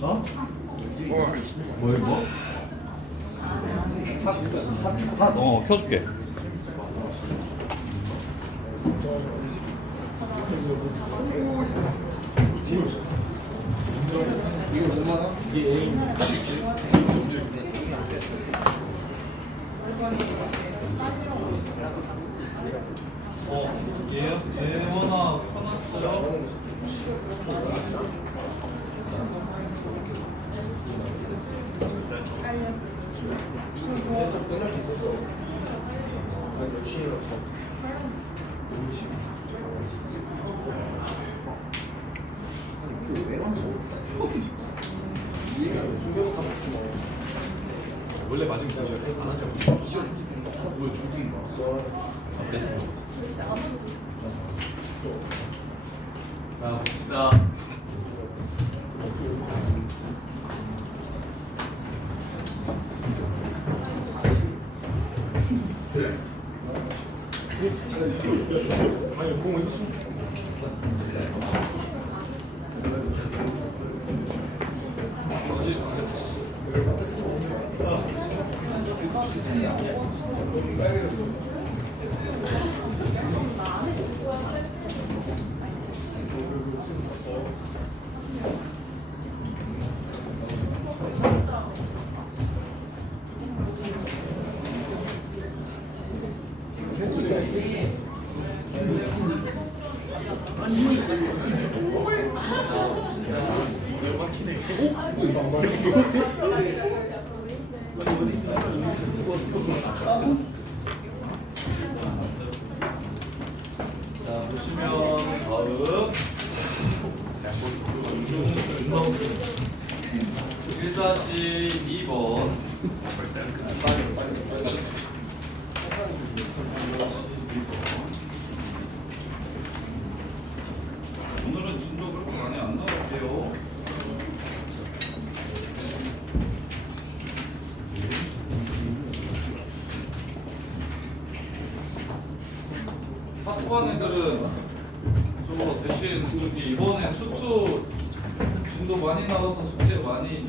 어? 뭐 이거? 핫, 켜줄게. 이거 얼마나? 이게 A. 예원아 켜놨어요? 원래 맞으면 되죠. 안 하죠. 뭐 중딩인가? 자 봅시다. 아니 공을 이거 숨. 자 보시면 다음 1-2번 오늘은 진도 그렇게 많이 안 나올게요. 학부한 애들은 저거 대신 저기 이번에 수투 진도 많이 나와서 숙제 많이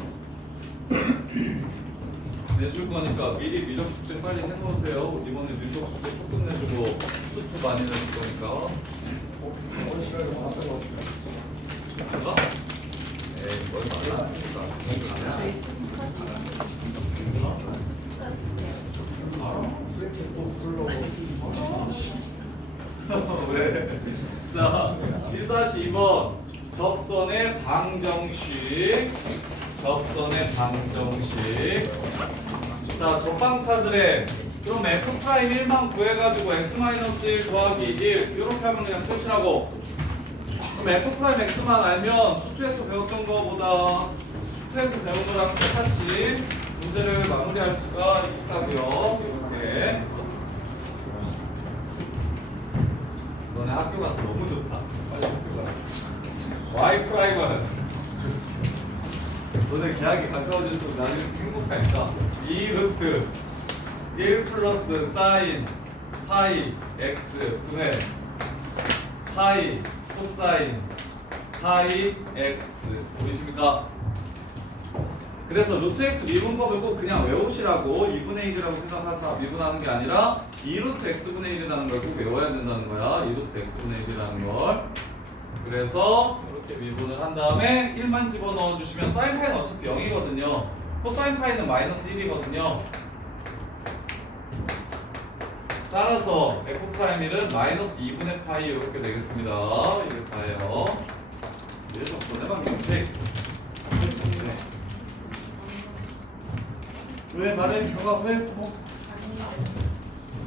내줄 거니까 미리 미적 숙제 빨리 해놓으세요. 이번에 미적 숙제 조금 내주고 수투 많이 내줄 거니까. 수투가? 에이 뭘 말랐으니까. 왜? 자, 1-2번 접선의 방정식. 접선의 방정식. 자, 접방 찾으래. 그럼 F'1만 구해가지고 x-1 더하기 1 이렇게 하면 그냥 끝이라고. 그럼 F'X만 알면 수투에서 배웠던 거보다 수투에서 배운 거랑 똑같이 문제를 마무리할 수가 있다고요. 이렇게. 너네 학교 가서 너무 좋다. 빨리 학교 가라. Y 프라임은 너네 계약이 가까워질수록 나중에 행복하니까 2 루트 1 플러스 사인 파이 x 분의 파이 코사인 파이 x 보이십니까? 그래서 루트 x 미분법을 꼭 그냥 외우시라고 2분의 1이라고 생각해서 미분하는 게 아니라 2루트 x분의 1이라는 걸 꼭 외워야 된다는 거야. 2루트 x분의 1이라는 걸. 그래서 이렇게 미분을 한 다음에 1만 집어넣어 주시면 사인 파이는 어차피 0이거든요. 코사인 파이는 마이너스 1이거든요. 따라서 F'1은 마이너스 2분의 파이 이렇게 되겠습니다. 이게 다예요. 이제 접선의 방정식. 왜 말해? 결과 왜?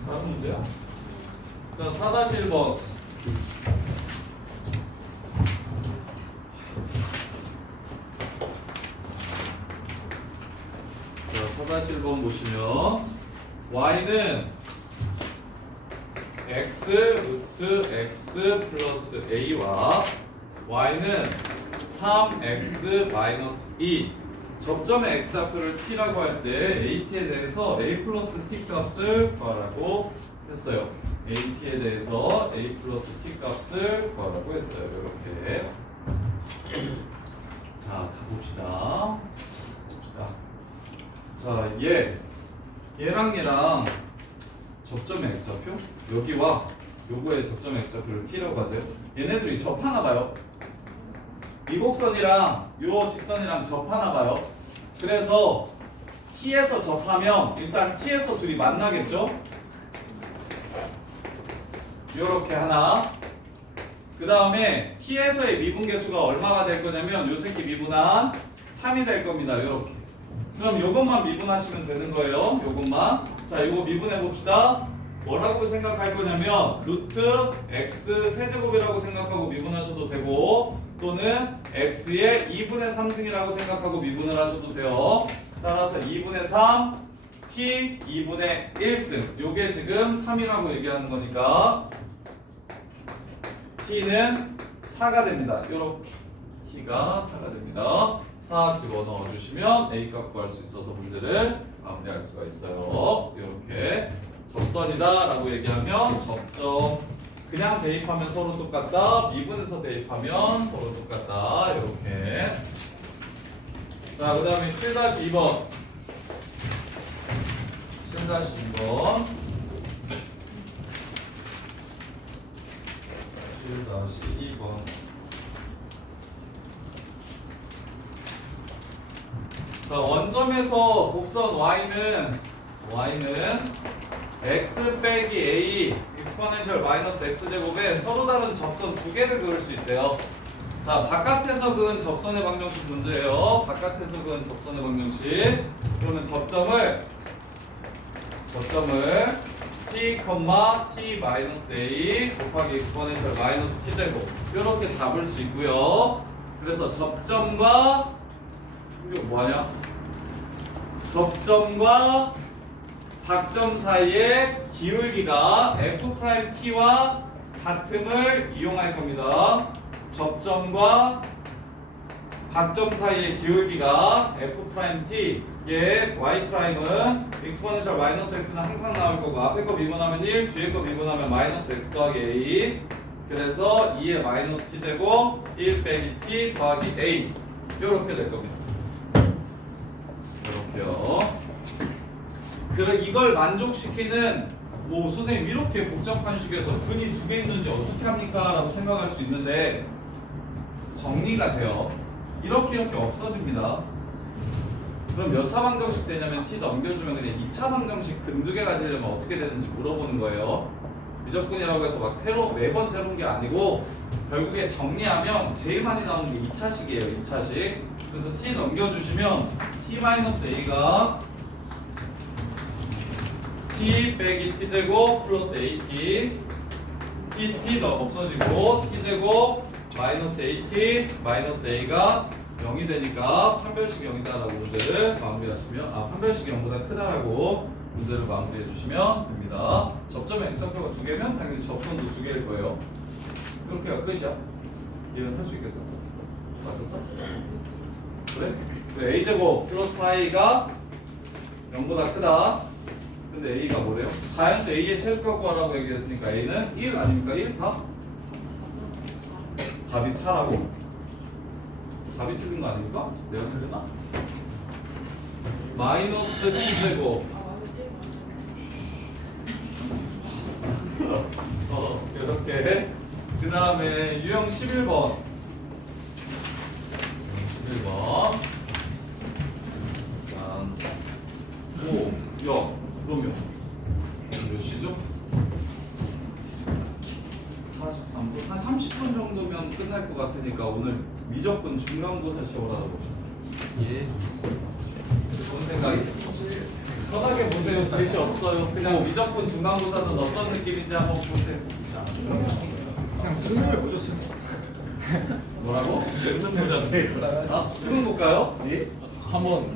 다른 문제야? 자, 4-1번. 자, 4-1번 보시면 y는 x 루트 x 플러스 a와 y는 3x 마이너스 2 접점의 x좌표를 t라고 할 때 at에 대해서 a 플러스 t 값을 구하라고 했어요. at에 대해서 a 플러스 t 값을 구하라고 했어요. 이렇게. 얘랑 접점의 x좌표 여기와 요거의 접점의 x좌표를 t라고 하세요. 얘네들이 접하나 봐요. 이 곡선이랑 요 직선이랑 접하나 봐요. 그래서 t에서 접하면 일단 t에서 둘이 만나겠죠. 요렇게 하나. 그 다음에 t에서의 미분계수가 얼마가 될 거냐면 요 새끼 미분한 3이 될 겁니다. 요렇게. 그럼 요것만 미분하시면 되는 거예요. 요것만. 자, 요거 미분해 봅시다. 뭐라고 생각할 거냐면 루트 x 세제곱이라고 생각하고 미분하셔도 되고 또는 x의 2분의 3승이라고 생각하고 미분을 하셔도 돼요. 따라서 2분의 3 t 2분의 1승 요게 지금 3이라고 얘기하는 거니까 t는 4가 됩니다. 요렇게 t가 4가 됩니다. 4 집어넣어 주시면 a 값 구할 수 있어서 문제를 마무리할 수가 있어요. 이렇게 접선이다 라고 얘기하면 접점 그냥 대입하면 서로 똑같다. 미분해서 대입하면 서로 똑같다. 이렇게. 자, 그 다음에 7-2번 7-2번 7-2번 자, 원점에서 곡선 y는 x 빼기 a 익스포넨셜 마이너스 x제곱에 서로 다른 접선 두 개를 그을 수 있대요. 자, 바깥에서 그은 접선의 방정식 문제예요. 바깥에서 그은 접선의 방정식. 그러면 접점을 t, t 마이너스 a 곱하기 익스포넨셜 마이너스 t제곱 이렇게 잡을 수 있고요. 그래서 접점과 이거 뭐하냐? 접점과 박점 사이의 기울기가 f't와 같음을 이용할 겁니다. 접점과 박점 사이의 기울기가 f't 예, y'은 exponential 마이너스 x는 항상 나올 거고 앞에 거 미분하면 1, 뒤에 거 미분하면 마이너스 x 더하기 a 그래서 2의 마이너스 t제곱 1 빼기 t 더하기 a 이렇게 될 겁니다. 이렇게요. 그럼 이걸 만족시키는 뭐 선생님 이렇게 복잡한 식에서 근이 두 개 있는지 어떻게 합니까? 라고 생각할 수 있는데 정리가 돼요. 이렇게 없어집니다. 그럼 몇 차 방정식 되냐면 t 넘겨주면 그냥 2차 방정식 근 두 개 가지려면 어떻게 되는지 물어보는 거예요. 미적분이라고 해서 막 새로 매번 새로운 게 아니고 결국에 정리하면 제일 많이 나오는 게 2차식이에요. 2차식. 그래서 t 넘겨주시면 t-a가 t 빼기 t제곱 플러스 at t 없어지고 t제곱 마이너스 at 마이너스 a가 0이 되니까 판별식이 0이다라고 문제를 마무리하시면 판별식이 0보다 크다라고 문제를 마무리해 주시면 됩니다. 접점의 x좌표가 두 개면 당연히 접선도 두 개일 거예요. 이렇게가 끝이야. 이해는 할 수 있겠어? 맞았어? 그래? 그래 a제곱 플러스 4a가 0보다 크다. 근데 a가 뭐래요? 자연수 a의 최소값 구하라고 얘기했으니까 a는 1 아닙니까? 1 다? 답이 4라고? 답이 틀린 거 아닙니까? 내가 틀렸나? 마이너스 t제곱 이렇게 그 다음에 유형 11번 11번 오, 야, 그러면 몇 시죠? 43분? 한 30분 정도면 끝날 것 같으니까 오늘 미적분 중간고사 시험을 하다 봅시다. 예. 좋은 생각이 편하게 보세요. 제시 없어요. 그냥 미적분 중간고사는 어떤 느낌인지 한번 보세요. 그냥 수능을 보셨어요. 뭐라고? 수능 보자. 아, 수능 볼까요? 예? 한번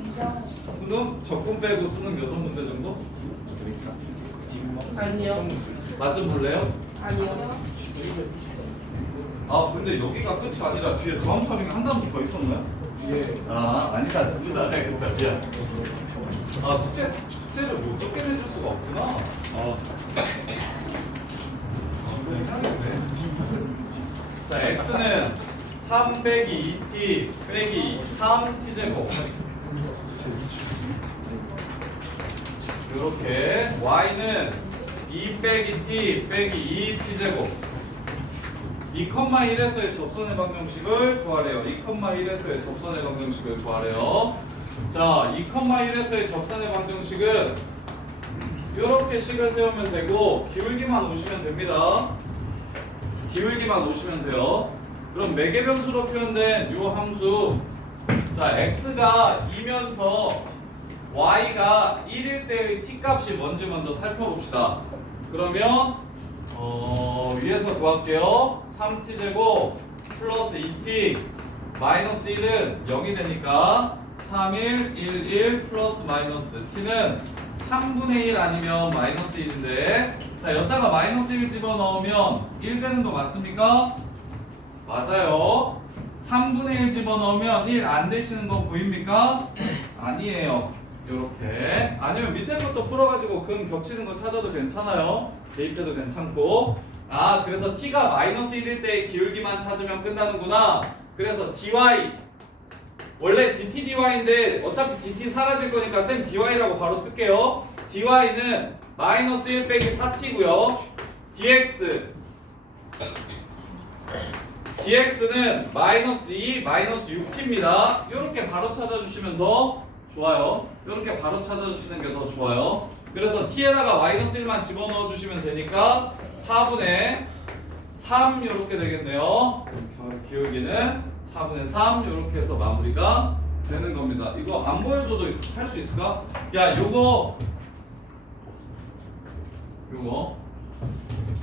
수능? 적분 빼고 수능 6문제 정도? 아니요. 맛 좀 볼래요? 아니요. 아, 근데 여기가 끝이 아니라 뒤에 다음 수업이 한 단원 더 있었나요? 예. 아, 아니다. 지금 다 해야겠다. 미안. 아, 숙제를 못 적게 내줄 수가 없구나. 아. 이상했네. 자, x는 3 빼기 2t 빼기 3t제곱 이렇게 y는 2 빼기 t 빼기 2t제곱 2,1에서의 접선의 방정식을 구하래요. 2,1에서의 접선의 방정식을 구하래요. 자, 2,1에서의 접선의 방정식은 이렇게 식을 세우면 되고 기울기만 오시면 됩니다. 기울기만 오시면 돼요. 그럼 매개변수로 표현된 이 함수, 자 x가 2면서 y가 1일 때의 t 값이 뭔지 먼저 살펴봅시다. 그러면 위에서 구할게요. 3t제곱 플러스 2t 마이너스 1은 0이 되니까 3일 11 플러스 마이너스 t는 3분의 1 아니면 마이너스 1인데, 자 여기다가 마이너스 1 집어넣으면 1 되는 거 맞습니까? 맞아요. 3분의 1 집어넣으면 1 안 되시는 거 보입니까? 아니에요. 요렇게. 아니면 밑에 것도 풀어가지고 근 겹치는 거 찾아도 괜찮아요. 대입해도 괜찮고. 아 그래서 t가 마이너스 1일 때의 기울기만 찾으면 끝나는구나. 그래서 dy, 원래 dt dy인데 어차피 dt 사라질 거니까 쌤 dy라고 바로 쓸게요. dy는 마이너스 1 빼기 4t고요. dx는 마이너스 2 마이너스 6t입니다. 이렇게 바로 찾아주시면 더 좋아요. 이렇게 바로 찾아주시는 게 더 좋아요. 그래서 t에다가 마이너스 1만 집어넣어 주시면 되니까 4분의 3 이렇게 되겠네요. 기울기는 4분의 3 이렇게 해서 마무리가 되는 겁니다. 이거 안 보여줘도 할 수 있을까? 야 요거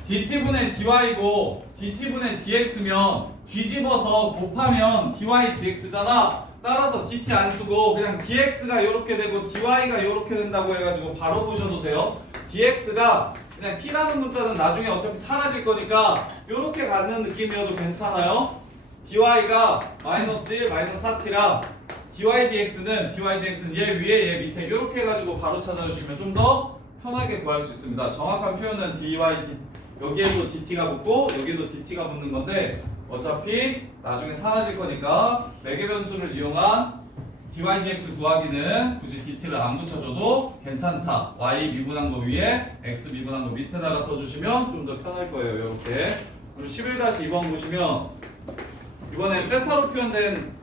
dt분의 dy고 dt분의 dx면 뒤집어서 곱하면 dy dx잖아. 따라서 dt 안 쓰고 그냥 dx가 이렇게 되고 dy가 이렇게 된다고 해가지고 바로 보셔도 돼요. dx가 그냥 t라는 문자는 나중에 어차피 사라질 거니까 이렇게 가는 느낌이어도 괜찮아요. dy가 마이너스 1 마이너스 4t라 dy dx는 얘 위에 얘 밑에 이렇게 해가지고 바로 찾아주시면 좀 더 편하게 구할 수 있습니다. 정확한 표현은 여기에도 dt가 붙고 여기에도 dt가 붙는 건데 어차피 나중에 사라질 거니까 매개변수를 이용한 dy dx 구하기는 굳이 dt를 안 붙여줘도 괜찮다. y 미분한 거 위에 x 미분한 거 밑에다가 써주시면 좀 더 편할 거예요. 이렇게. 그럼 11-2번 보시면 이번엔 세타로 표현된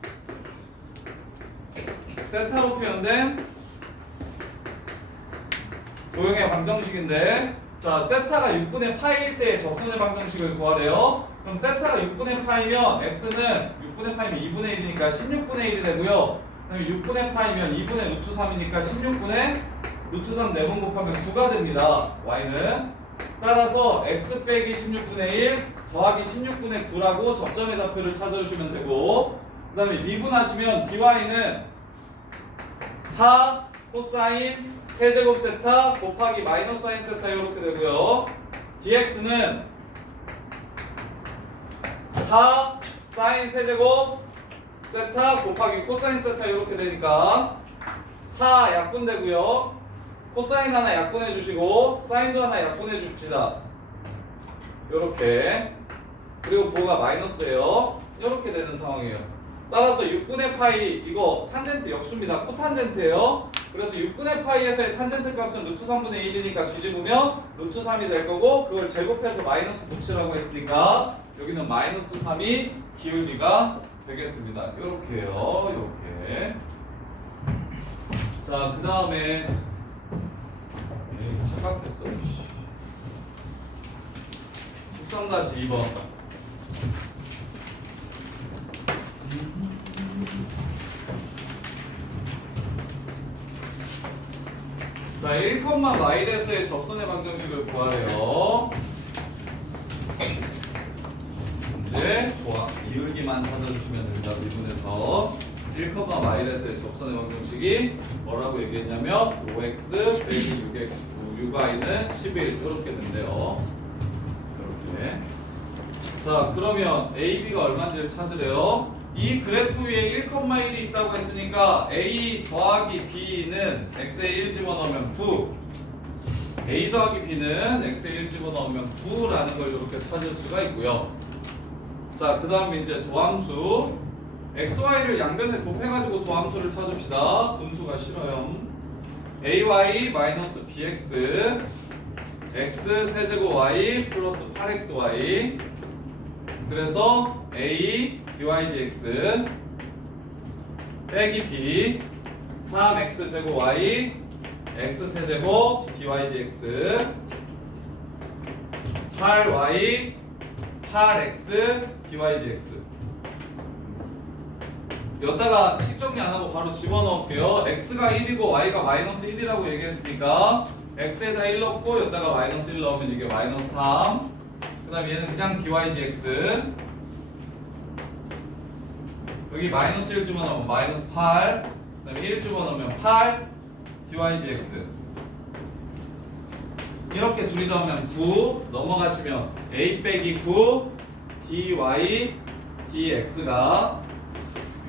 도형의 방정식인데, 자 세타가 6분의 파이일 때 접선의 방정식을 구하래요. 그럼 세타가 6분의 파이면 x는 6분의 파이면 2분의 1이니까 16분의 1이 되고요. 그다음에 6분의 파이면 2분의 루트 3이니까 16분의 루트 3 4번 곱하면 9가 됩니다. y는. 따라서 x 빼기 16분의 1 더하기 16분의 9라고 접점의 좌표를 찾아주시면 되고, 그 다음에 미분하시면 dy는 4 코사인 세제곱 세타 곱하기 마이너스 사인 세타 이렇게 되고요. dx는 4 사인 세제곱 세타 곱하기 코사인 세타 이렇게 되니까 4 약분되고요. 코사인 하나 약분해 주시고 사인도 하나 약분해 줍시다. 이렇게. 그리고 9가 마이너스예요. 이렇게 되는 상황이에요. 따라서 6분의 파이, 이거 탄젠트 역수입니다. 코탄젠트예요. 그래서 6분의 파이에서의 탄젠트 값은 루트 3분의 1이니까 뒤집으면 루트 3이 될 거고, 그걸 제곱해서 마이너스 붙이라고 했으니까 여기는 마이너스 3이 기울기가 되겠습니다. 이렇게요. 이렇게. 자, 그 다음에 착각했어. 13-2번. 자, 1,1에서의 접선의 방정식을 구하래요. 이제 기울기만 찾아주시면 됩니다. 미분에서 1,1에서의 접선의 방정식이 뭐라고 얘기했냐면 5x 빼기 6x 6y는 11 이렇게 된대요. 이렇게. 자, 그러면 a, b가 얼마인지를 찾으래요. 이 그래프 위에 1,1이 있다고 했으니까 a 더하기 b는 x에 1 집어넣으면 9, a 더하기 b는 x에 1 집어넣으면 9라는 걸 이렇게 찾을 수가 있고요. 자, 그 다음에 이제 도함수 x, y를 양변에 곱해가지고 도함수를 찾읍시다. 분수가 싫어요. ay 마이너스 bx x 세제곱 y 플러스 8xy 그래서 a dy dx 빼기 b 3x 제곱 y x 세제곱 dy dx 8y 8x dy dx 여기다가 식 정리 안 하고 바로 집어넣을게요. x가 1이고 y가 마이너스 1이라고 얘기했으니까 x에다 1 넣고 여기다가 마이너스 1 넣으면 이게 마이너스 3. 그 다음에 얘는 그냥 dy dx 여기 마이너스 1 집어넣으면 마이너스 8. 그 다음에 1 집어넣으면 8 dy dx 이렇게 둘이 더하면 9 넘어가시면 a 빼기 9 dy dx가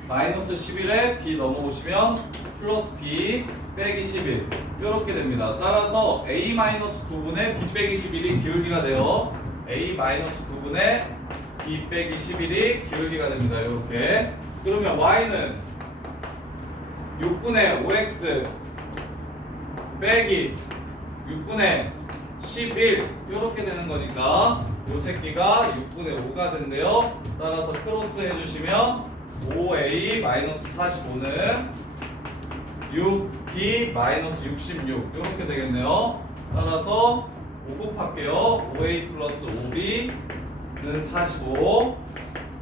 마이너스 11에 b 넘어오시면 플러스 b 빼기 11 이렇게 됩니다. 따라서 a 마이너스 9분의 b 빼기 11이 기울기가 돼요. a 마이너스 9분의 b 빼기 11이 기울기가 됩니다. 이렇게 그러면 y는 6분의 5x 빼기 6분의 11 이렇게 되는 거니까 요 새끼가 6분의 5가 된대요. 따라서 크로스 해주시면 5a 마이너스 45는 6b 마이너스 66 이렇게 되겠네요. 따라서 5 곱할게요. 5a 플러스 5b는 45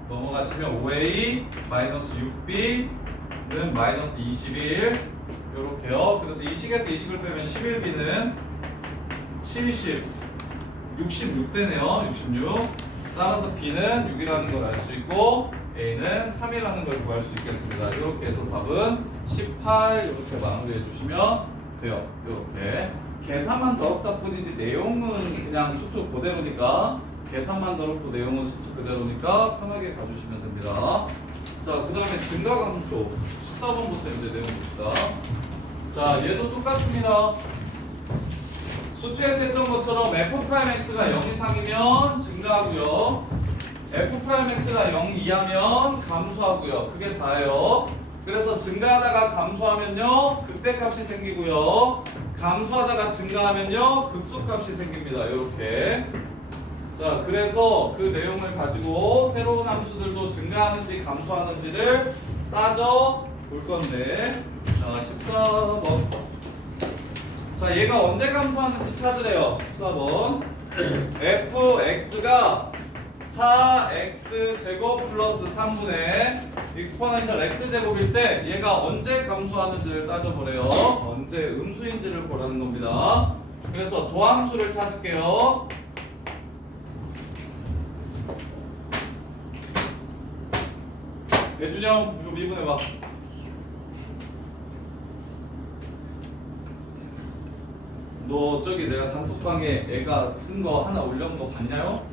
넘어가시면 5a 마이너스 6b는 마이너스 21 이렇게요. 그래서 이 식에서 이 식을 빼면 11b는 70 66 되네요. 66 따라서 b는 6이라는 걸 알 수 있고 a는 3이라는 걸 구할 수 있겠습니다. 이렇게 해서 답은 18 이렇게 마무리해 주시면 돼요. 이렇게 계산만 더럽다 뿐이지 내용은 그냥 수트 그대로니까 계산만 더럽고 내용은 수트 그대로니까 편하게 가주시면 됩니다. 자, 그 다음에 증가함수 14번부터 이제 내용 봅시다. 자, 얘도 똑같습니다. 수트에서 했던 것처럼 f'x가 0 이상이면 증가하고요. f'x가 0 이하면 감소하고요. 그게 다예요. 그래서 증가하다가 감소하면요 극대값이 생기고요. 감소하다가 증가하면요 극소값이 생깁니다. 이렇게. 자, 그래서 그 내용을 가지고 새로운 함수들도 증가하는지 감소하는지를 따져 볼 건데, 자 14번. 자, 얘가 언제 감소하는지 찾으래요. 14번. fx가 4x 제곱 플러스 3분의 익스포넨셜 x 제곱일 때 얘가 언제 감소하는지를 따져보래요. 언제 음수인지를 보라는 겁니다. 그래서 도함수를 찾을게요. 배준영 이거 미분해봐. 너 저기 내가 단톡방에 애가 쓴 거 하나 올려놓은 거 봤냐요?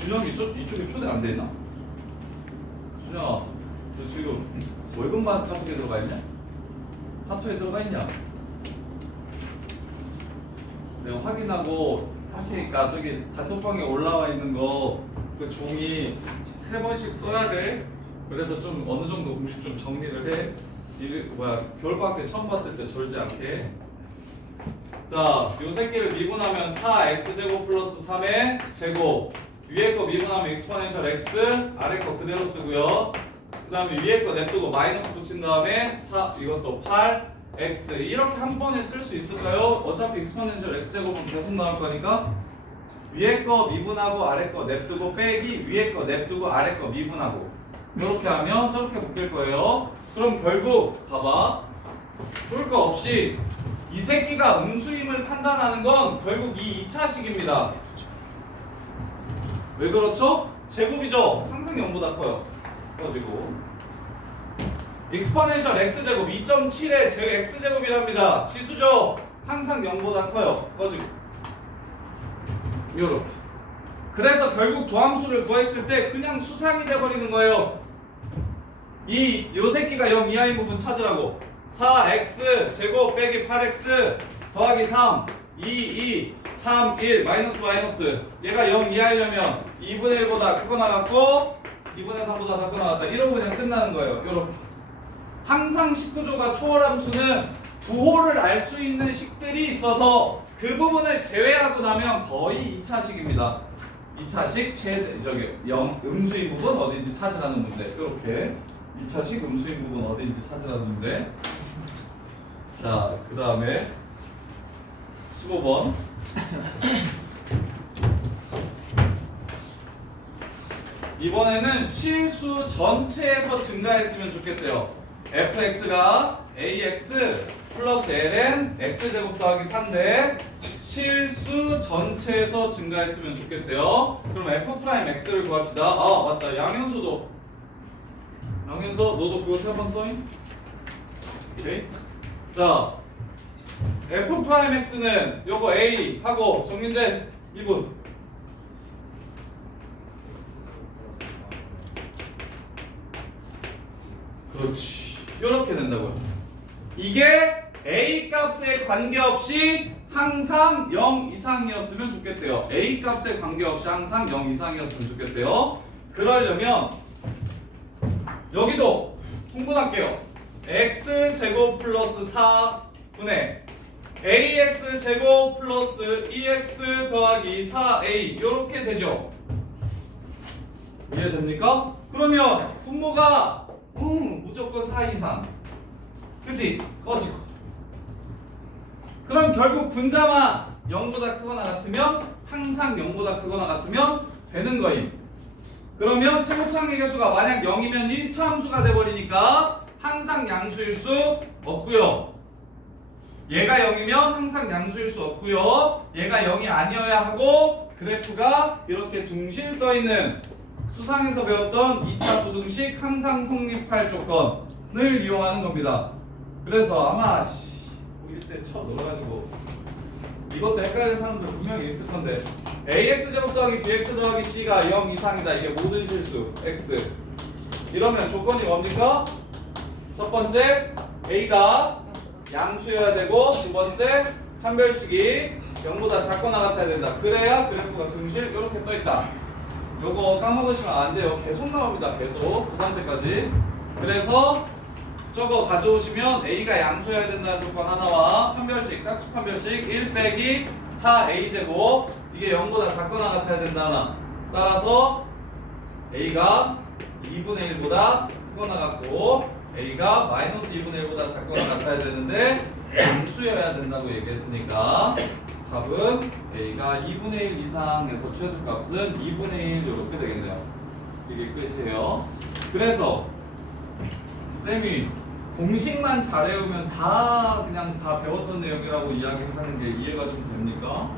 준영이 이쪽에 초대 안 돼 있나? 준영아, 너 지금 월급만 카톡에 들어가 있냐? 카톡에 들어가 있냐? 내가 확인하고 할 테니까 저기 단톡방에 올라와 있는 거 그 종이 3번씩 써야 돼. 그래서 좀 어느 정도 공식 좀 정리를 해. 겨울방학 때 처음 봤을 때 절지 않게. 자, 요 새끼를 미분하면 4x제곱 플러스 3의 제곱. 위에 거 미분하면 익스포넨셜 x, 아래 거 그대로 쓰고요. 그 다음에 위에 거 냅두고 마이너스 붙인 다음에 4, 이것도 8x 이렇게 한 번에 쓸 수 있을까요? 어차피 익스포넨셜 x제곱은 계속 나올 거니까 위에 거 미분하고 아래 거 냅두고 빼기 위에 거 냅두고 아래 거 미분하고 이렇게 하면 저렇게 바뀔 거예요. 그럼 결국 봐봐, 쫄 거 없이 이 새끼가 음수임을 판단하는 건 결국 이 2차식입니다. 왜 그렇죠? 제곱이죠. 항상 0보다 커요. 꺼지고 익스포넨셜 x제곱 2.7의 x제곱이랍니다. 지수죠. 항상 0보다 커요. 꺼지고 요렇게. 그래서 결국 도함수를 구했을 때 그냥 수상이 돼버리는 거예요. 요 새끼가 0 이하인 부분 찾으라고. 4x 제곱 빼기 8x 더하기 3 2 3 1 마이너스 얘가 0 이하이려면 2분의 1보다 크고 나갔고 2분의 3보다 작고 나갔다 이러고 그냥 끝나는 거예요. 요렇게. 항상 19조가 초월함수는 부호를 알 수 있는 식들이 있어서 그 부분을 제외하고 나면 거의 2차식입니다. 2차식 최대 저기 음수인 부분 어딘지 찾으라는 문제. 이렇게 2차식 음수인 부분 어딘지 찾으라는 문제. 자, 그 다음에 15번. 이번에는 실수 전체에서 증가했으면 좋겠대요. fx가 ax 플러스 ln x제곱 더하기 3대 실수 전체에서 증가했으면 좋겠대요. 그럼 f'x를 구합시다. 아 맞다, 양현소도 양현서 너도 그거 3번 써잉? 오케이. 자 f'x는 요거 a 하고 정민재 2분. 그렇지. 이렇게 된다고요. 이게 a 값에 관계없이 항상 0 이상이었으면 좋겠대요. a 값에 관계없이 항상 0 이상이었으면 좋겠대요. 그러려면 여기도 통분할게요. x제곱 플러스 4분의 ax제곱 플러스 2x 더하기 4a 이렇게 되죠. 이해됩니까? 그러면 분모가 무조건 4 이상. 그치? 꺼지고. 그럼 결국 분자만 0보다 크거나 같으면 항상 0보다 크거나 같으면 되는 거임. 그러면 최고차항의 개수가 만약 0이면 1차 함수가 돼버리니까 항상 양수일 수 없고요. 얘가 0이면 항상 양수일 수 없고요. 얘가 0이 아니어야 하고 그래프가 이렇게 둥실 떠있는 수상에서 배웠던 2차 부등식 항상 성립할 조건을 이용하는 겁니다. 그래서 아마 우리 때 쳐넣어가지고 이것도 헷갈리는 사람들 분명히 있을 건데 ax제곱 더하기 bx 더하기 c가 0 이상이다. 이게 모든 실수 x. 이러면 조건이 뭡니까? 첫 번째 a가 양수여야 되고 두 번째 판별식이 0보다 작거나 같아야 된다. 그래야 그래프가 둥실 이렇게 떠있다. 요거 까먹으시면 안 돼요. 계속 나옵니다. 계속 그 상태까지. 그래서 저거 가져오시면 a가 양수여야 된다는 조건 하나와 판별식, 짝수 판별식 1 빼기 4a제곱 이게 0보다 작거나 같아야 된다 하나. 따라서 a가 2분의 1보다 크거나 같고 a가 마이너스 2분의 1보다 작거나 같아야 되는데 양수여야 된다고 얘기했으니까 답은 a가 2분의 1 이상에서 최소값은 2분의 1 이렇게 되겠네요. 이게 끝이에요. 그래서 쌤이 공식만 잘 외우면 그냥 다 배웠던 내용이라고 이야기하는 게 이해가 좀 됩니까?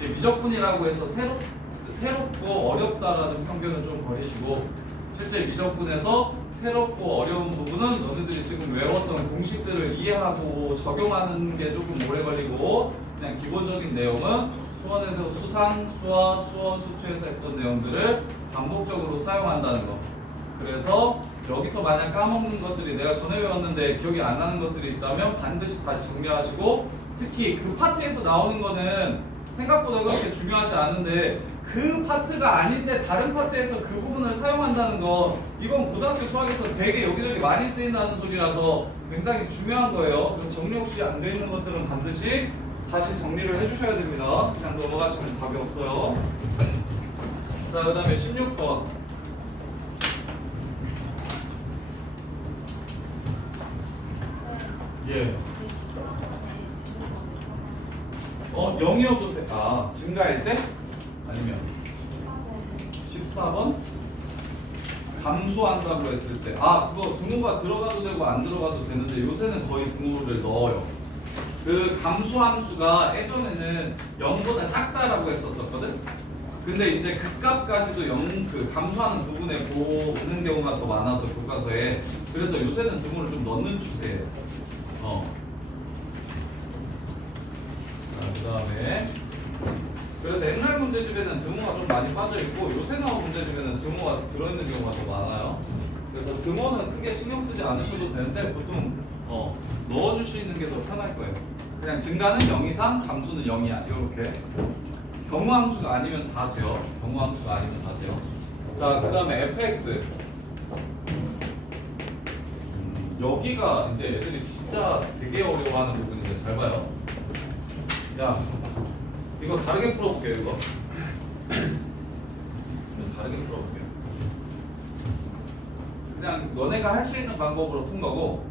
미적분이라고 해서 새롭고 어렵다라는 편견을 좀 버리시고 실제 미적분에서 새롭고 어려운 부분은 너희들이 지금 외웠던 공식들을 이해하고 적용하는 게 조금 오래 걸리고 그냥 기본적인 내용은 수원에서 수상, 수화, 수원, 수투에서 했던 내용들을 반복적으로 사용한다는 거. 그래서 여기서 만약 까먹는 것들이 내가 전에 배웠는데 기억이 안 나는 것들이 있다면 반드시 다시 정리하시고 특히 그 파트에서 나오는 거는 생각보다 그렇게 중요하지 않은데 그 파트가 아닌데 다른 파트에서 그 부분을 사용한다는 거 이건 고등학교 수학에서 되게 여기저기 많이 쓰인다는 소리라서 굉장히 중요한 거예요. 그래서 정리 혹시 안 돼 있는 것들은 반드시 다시 정리를 해주셔야 됩니다. 그냥 넘어가시면 답이 없어요. 자, 그 다음에 16번. 예. 0이어도 돼. 아, 증가일 때? 아니면 14번? 감소한다고 했을 때. 아, 그거 등호가 들어가도 되고 안 들어가도 되는데 요새는 거의 등호를 넣어요. 그 감소함수가 예전에는 0보다 작다라고 했었거든. 근데 이제 그 값까지도 그 감소하는 부분에 보는 경우가 더 많아서 교과서에. 그래서 요새는 등호를 좀 넣는 추세예요. 자, 그 다음에 그래서 옛날 문제집에는 등호가 좀 많이 빠져있고 요새 나온 문제집에는 등호가 들어있는 경우가 더 많아요. 그래서 등호는 크게 신경 쓰지 않으셔도 되는데 보통 넣어줄 수 있는 게 더 편할 거예요. 그냥 증가는 0 이상, 감소는 0이야. 이렇게 경우함수가 아니면 다 돼요. 경우함수가 아니면 다 돼요. 자, 그 다음에 fx 여기가 이제 애들이 진짜 되게 어려워하는 부분인데 잘 봐요. 야, 이거 다르게 풀어볼게요. 이거 다르게 풀어볼게요. 그냥 너네가 할 수 있는 방법으로 푼 거고,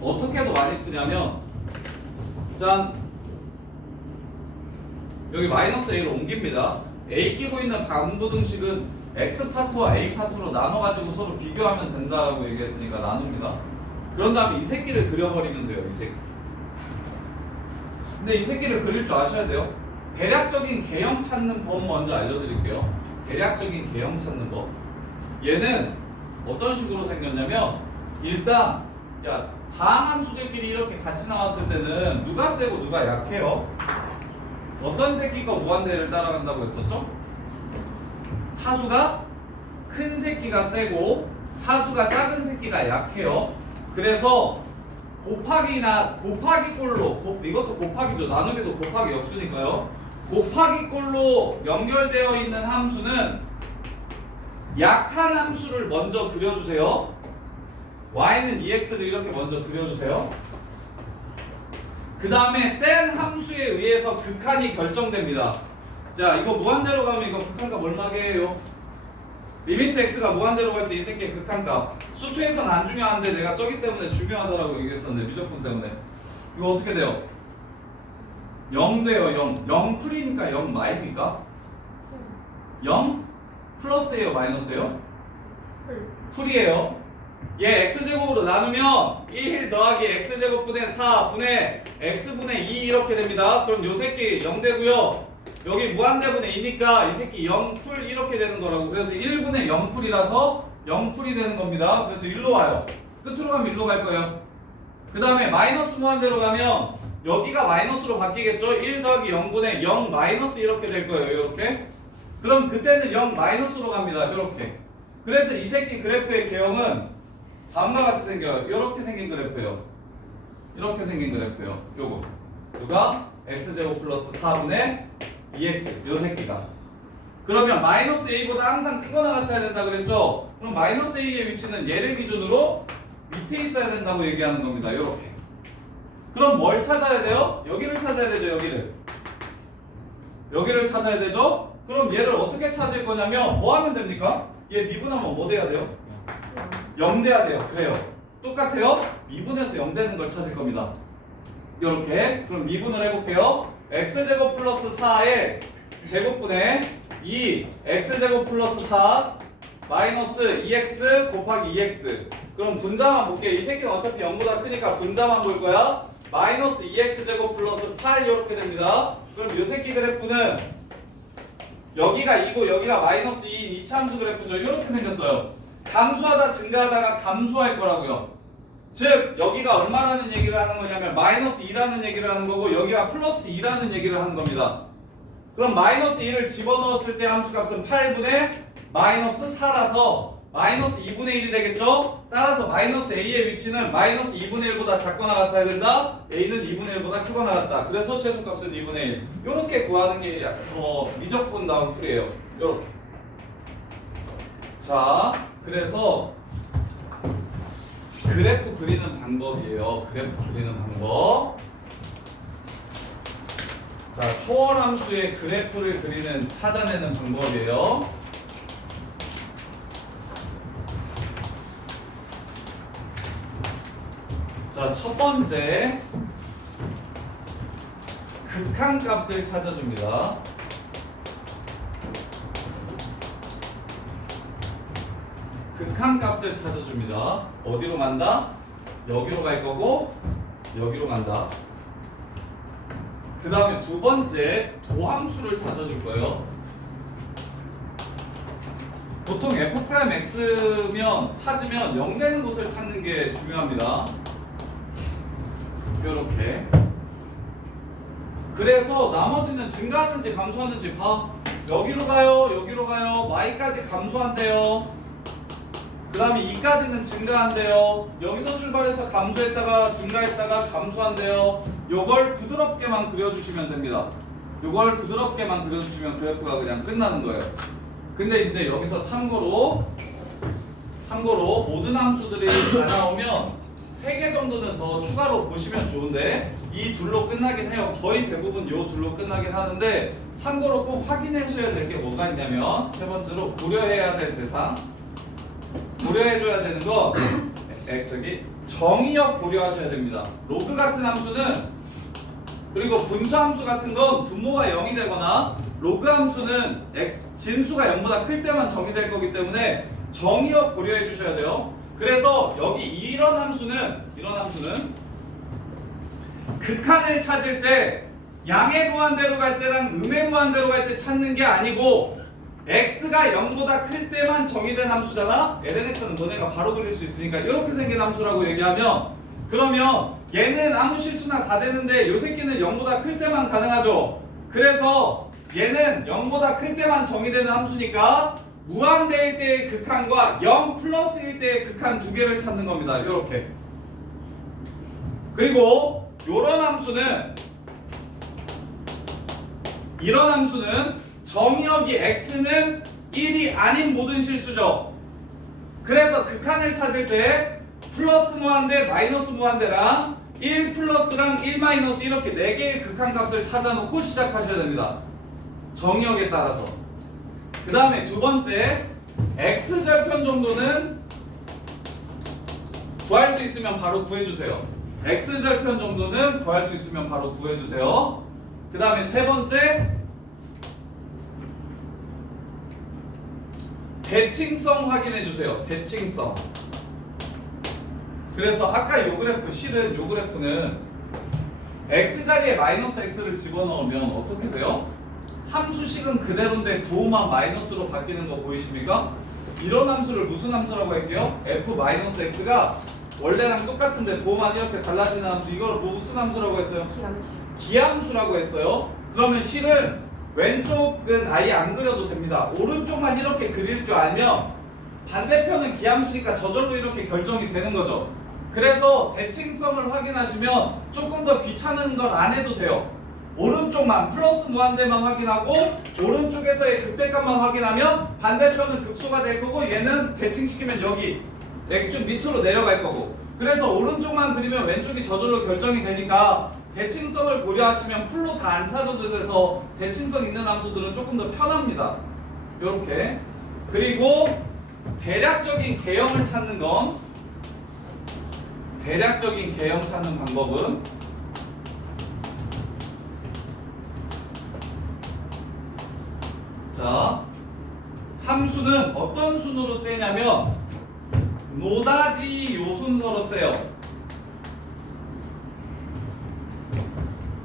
어떻게도 많이 푸냐면, 짠, 여기 마이너스 a를 옮깁니다. a 끼고 있는 방부등식은 x 파트와 a 파트로 나눠가지고 서로 비교하면 된다라고 얘기했으니까 나눕니다. 그런 다음에 이 새끼를 그려버리면 돼요. 이 새끼. 근데 이 새끼를 그릴 줄 아셔야 돼요. 대략적인 개형 찾는 법 먼저 알려드릴게요. 대략적인 개형 찾는 법. 얘는 어떤 식으로 생겼냐면, 일단 야, 다항함수들끼리 이렇게 같이 나왔을 때는 누가 세고 누가 약해요? 어떤 새끼가 무한대를 따라간다고 했었죠? 차수가 큰 새끼가 세고 차수가 작은 새끼가 약해요. 그래서 곱하기나 곱하기 꼴로 이것도 곱하기죠. 나누기도 곱하기 역수니까요. 곱하기 꼴로 연결되어 있는 함수는 약한 함수를 먼저 그려주세요. y는 2x를 이렇게 먼저 그려주세요. 그 다음에 센 함수에 의해서 극한이 결정됩니다. 자, 이거 무한대로 가면 이거 극한값 얼마게요? 리미트 x가 무한대로 갈 때 이 새끼의 극한값. 수투에서는 안 중요한데 내가 저기 때문에 중요하다라고 얘기했었는데, 미적분 때문에. 이거 어떻게 돼요? 0 돼요. 0 풀이니까 0 마입니까? 0 플러스예요, 마이너스예요? 풀이에요. 얘 x제곱으로 나누면 1 더하기 x제곱분의 4분의 x분의 2 이렇게 됩니다. 그럼 요 새끼 0 되고요. 여기 무한대분의 2니까 이 새끼 0풀 이렇게 되는 거라고. 그래서 1분의 0풀이라서 0풀이 되는 겁니다. 그래서 1로 와요. 끝으로 가면 1로 갈 거예요. 그 다음에 마이너스 무한대로 가면 여기가 마이너스로 바뀌겠죠. 1 더하기 0분의 0 마이너스 이렇게 될 거예요. 이렇게. 그럼 그때는 0 마이너스로 갑니다. 이렇게. 그래서 이 새끼 그래프의 개형은 다음과 같이 생겨요. 이렇게 생긴 그래프예요. 이렇게 생긴 그래프예요. 요거. 누가? x제곱 플러스 4분의 2x. 요 새끼가. 그러면 마이너스 a보다 항상 크거나 같아야 된다 그랬죠? 그럼 마이너스 a의 위치는 얘를 기준으로 밑에 있어야 된다고 얘기하는 겁니다. 요렇게. 그럼 뭘 찾아야 돼요? 여기를 찾아야 되죠. 여기를. 여기를 찾아야 되죠? 그럼 얘를 어떻게 찾을 거냐면 뭐 하면 됩니까? 얘 미분하면 뭐 돼야 돼요? 0 돼야 돼요. 그래요. 똑같아요. 미분해서 0 되는 걸 찾을 겁니다. 요렇게. 그럼 미분을 해볼게요. x제곱 플러스 4의 제곱분의 2 x제곱 플러스 4 마이너스 2x 곱하기 2x. 그럼 분자만 볼게요. 이 새끼는 어차피 0보다 크니까 분자만 볼 거야. 마이너스 2x제곱 플러스 8 이렇게 됩니다. 그럼 요 새끼 그래프는 여기가 2고 여기가 마이너스 2인 이차함수 그래프죠. 이렇게 생겼어요. 감소하다 증가하다가 감소할 거라고요. 즉 여기가 얼마라는 얘기를 하는 거냐면 마이너스 2라는 얘기를 하는 거고 여기가 플러스 2라는 얘기를 하는 겁니다. 그럼 마이너스 2를 집어넣었을 때 함수값은 8분의 마이너스 4라서 마이너스 2분의 1이 되겠죠? 따라서 마이너스 a의 위치는 마이너스 2분의 1보다 작거나 같아야 된다. a는 2분의 1보다 크거나 같다. 그래서 최소값은 2분의 1. 이렇게 구하는 게 더 미적분다운 풀이에요. 이렇게. 자, 그래서 그래프 그리는 방법이에요. 그래프 그리는 방법. 자, 초월함수의 그래프를 그리는 찾아내는 방법이에요. 자, 첫 번째 극한값을 찾아줍니다. 극한값을 찾아줍니다. 어디로 간다? 여기로 갈 거고 여기로 간다. 그 다음에 두 번째 도함수를 찾아줄 거예요. 보통 f'x면 찾으면 0 되는 곳을 찾는 게 중요합니다. 이렇게. 그래서 나머지는 증가하는지 감소하는지 봐. 여기로 가요, 여기로 가요. y까지 감소한대요. 그 다음에 2까지는 증가한대요. 여기서 출발해서 감소했다가 증가했다가 감소한대요. 요걸 부드럽게만 그려주시면 됩니다. 요걸 부드럽게만 그려주시면 그래프가 그냥 끝나는 거예요. 근데 이제 여기서 참고로 모든 함수들이 다 나오면 3개 정도는 더 추가로 보시면 좋은데 이 둘로 끝나긴 해요. 거의 대부분 요 둘로 끝나긴 하는데 참고로 꼭 확인하셔야 될 게 뭐가 있냐면 세 번째로 고려해야 될 대상 고려해줘야 되는 거 저기 정의역 고려하셔야 됩니다. 로그 같은 함수는 그리고 분수 함수 같은 건 분모가 0이 되거나 로그 함수는 진수가 0보다 클 때만 정의될 거기 때문에 정의역 고려해 주셔야 돼요. 그래서 여기 이런 함수는 극한을 찾을 때 양의 무한대로 갈 때랑 음의 무한대로 갈 때 찾는 게 아니고 x가 0보다 클 때만 정의된 함수잖아. lnx는 너네가 바로 그릴 수 있으니까 이렇게 생긴 함수라고 얘기하면 그러면 얘는 아무 실수나 다 되는데 요 새끼는 0보다 클 때만 가능하죠. 그래서 얘는 0보다 클 때만 정의되는 함수니까 무한대일 때의 극한과 0 플러스일 때의 극한 두 개를 찾는 겁니다. 이렇게. 그리고 이런 함수는 정의역이 x는 1이 아닌 모든 실수죠. 그래서 극한을 찾을 때 플러스 무한대, 마이너스 무한대랑 1 플러스랑 1 마이너스 이렇게 4개의 극한값을 찾아놓고 시작하셔야 됩니다. 정의역에 따라서. 그 다음에 두 번째 x절편 정도는 구할 수 있으면 바로 구해주세요. x절편 정도는 구할 수 있으면 바로 구해주세요. 그 다음에 세 번째 대칭성 확인해주세요. 대칭성. 그래서 아까 요 그래프 실은 요 그래프는 x자리에 마이너스 x를 집어넣으면 어떻게 돼요? 함수식은 그대로인데 부호만 마이너스로 바뀌는 거 보이십니까? 이런 함수를 무슨 함수라고 할게요? f-x가 원래랑 똑같은데 부호만 이렇게 달라지는 함수 이걸 무슨 함수라고 했어요? 기함수라고 했어요. 그러면 실은 왼쪽은 아예 안 그려도 됩니다. 오른쪽만 이렇게 그릴 줄 알면 반대편은 기함수니까 저절로 이렇게 결정이 되는 거죠. 그래서 대칭성을 확인하시면 조금 더 귀찮은 건 안 해도 돼요. 오른쪽만 플러스 무한대만 확인하고 오른쪽에서의 극대값만 확인하면 반대편은 극소가 될 거고 얘는 대칭시키면 여기 x축 밑으로 내려갈 거고 그래서 오른쪽만 그리면 왼쪽이 저절로 결정이 되니까 대칭성을 고려하시면 풀로 다 안 찾아도 돼서 대칭성 있는 함수들은 조금 더 편합니다. 요렇게. 그리고 대략적인 개형을 찾는 건 대략적인 개형 찾는 방법은 자 함수는 어떤 순으로 쓰냐면 노다지 요 순서로 써요.